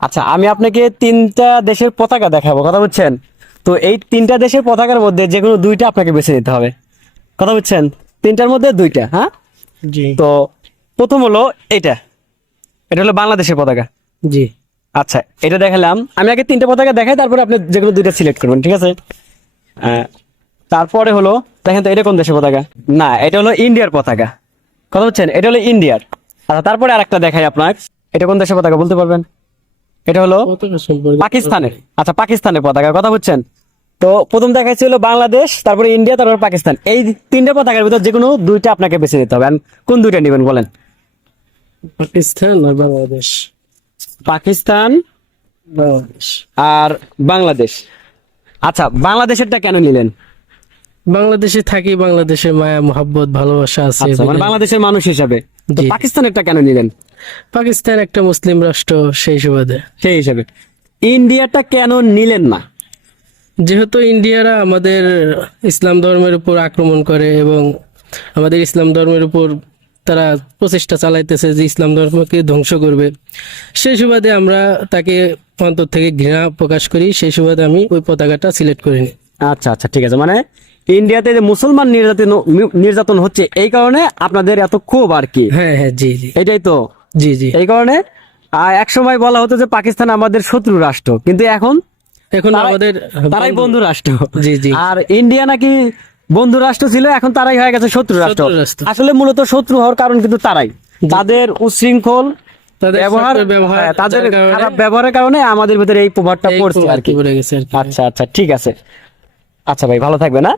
আচ্ছা আমি আপনাকে তিনটা দেশের পতাকা দেখাবো কথা বুঝছেন? তো এই তিনটা দেশের পতাকার মধ্যে যে কোনো দুইটা আপনাকে বেছে নিতে হবে কথা বুঝছেন? তিনটার মধ্যে দুইটা হ্যাঁ? জি। তো প্রথম হলো এটা এটা হলো বাংলাদেশের পতাকা। জি। আচ্ছা এটা দেখালাম আমি আগে তিনটা পতাকা দেখাই তারপরে আপনি যে কোনো দুইটা সিলেক্ট করবেন ঠিক আছে? তারপরে হলো দেখেন তো এটা কোন দেশের পতাকা? না এটা হলো ইন্ডিয়ার পতাকা কথা হচ্ছেন এটা হলো ইন্ডিয়ার। আচ্ছা তারপরে আরেকটা দেখাই আপনার এটা কোন দেশের পতাকা বলতে পারবেন? এটা হলো পাকিস্তানের। আচ্ছা পাকিস্তানের পতাকার কথা বলছেন তো প্রথম দেখাচ্ছি হলো বাংলাদেশ তারপরে ইন্ডিয়া তারপরে পাকিস্তান। এই তিনটা পতাকার ভিতর যে কোনো দুইটা আপনাকে বেছে নিতে হবে। কোন দুইটা নেবেন বলেন? পাকিস্তান আর বাংলাদেশ। পাকিস্তান আর বাংলাদেশ। আচ্ছা বাংলাদেশেরটা কেন নিলেন? বাংলাদেশে থাকি বাংলাদেশের মায়া মোহাব্বত ভালোবাসা আছে আচ্ছা মানে বাংলাদেশের মানুষ হিসাবে। পাকিস্তানেরটা কেন নিলেন? পাকিস্তান একটা মুসলিম রাষ্ট্র সেই সুবাদে সেই হিসাবে। ইন্ডিয়াটা কেন নিলেন না? যেহেতু ইন্ডিয়ারা আমাদের ইসলাম ধর্মের উপর আক্রমণ করে এবং আমাদের ইসলাম ধর্মের উপর তারা প্রচেষ্টা চালাইতেছে যে ইসলাম ধর্মকে ধ্বংস করবে সেই সুবাদে আমরা তাকে অন্তর থেকে ঘৃণা প্রকাশ করি সেই সুবাদে আমি ওই পতাকাটা সিলেক্ট করিনি আচ্ছা আচ্ছা ঠিক আছে। মানে ইন্ডিয়াতে যে মুসলমান নির্যাতন নির্যাতন হচ্ছে এই কারণে আপনাদের এত ক্ষোভ আর কি? হ্যাঁ হ্যাঁ জি জি। এটাই তো। জি জি। এই কারণে এক সময় বলা হতো যে পাকিস্তান আমাদের শত্রু রাষ্ট্র। কিন্তু এখন এখন আমাদের তারাই বন্ধু। রাষ্ট্র। জি, জি। আর ইন্ডিয়া নাকি বন্ধু রাষ্ট্র ছিল এখন তারাই হয়ে গেছে শত্রু রাষ্ট্র। আসলে মূলত শত্রু হওয়ার কারণ কিন্তু তারাই। তাদের তাদের ব্যবহার হ্যাঁ, তাদের খারাপ ব্যবহারের কারণে আমাদের ভিতরে এই প্রভাবটা পড়ছে আর কি। আর কি। আচ্ছা আচ্ছা ঠিক আছে। আচ্ছা ভাই ভালো থাকবে না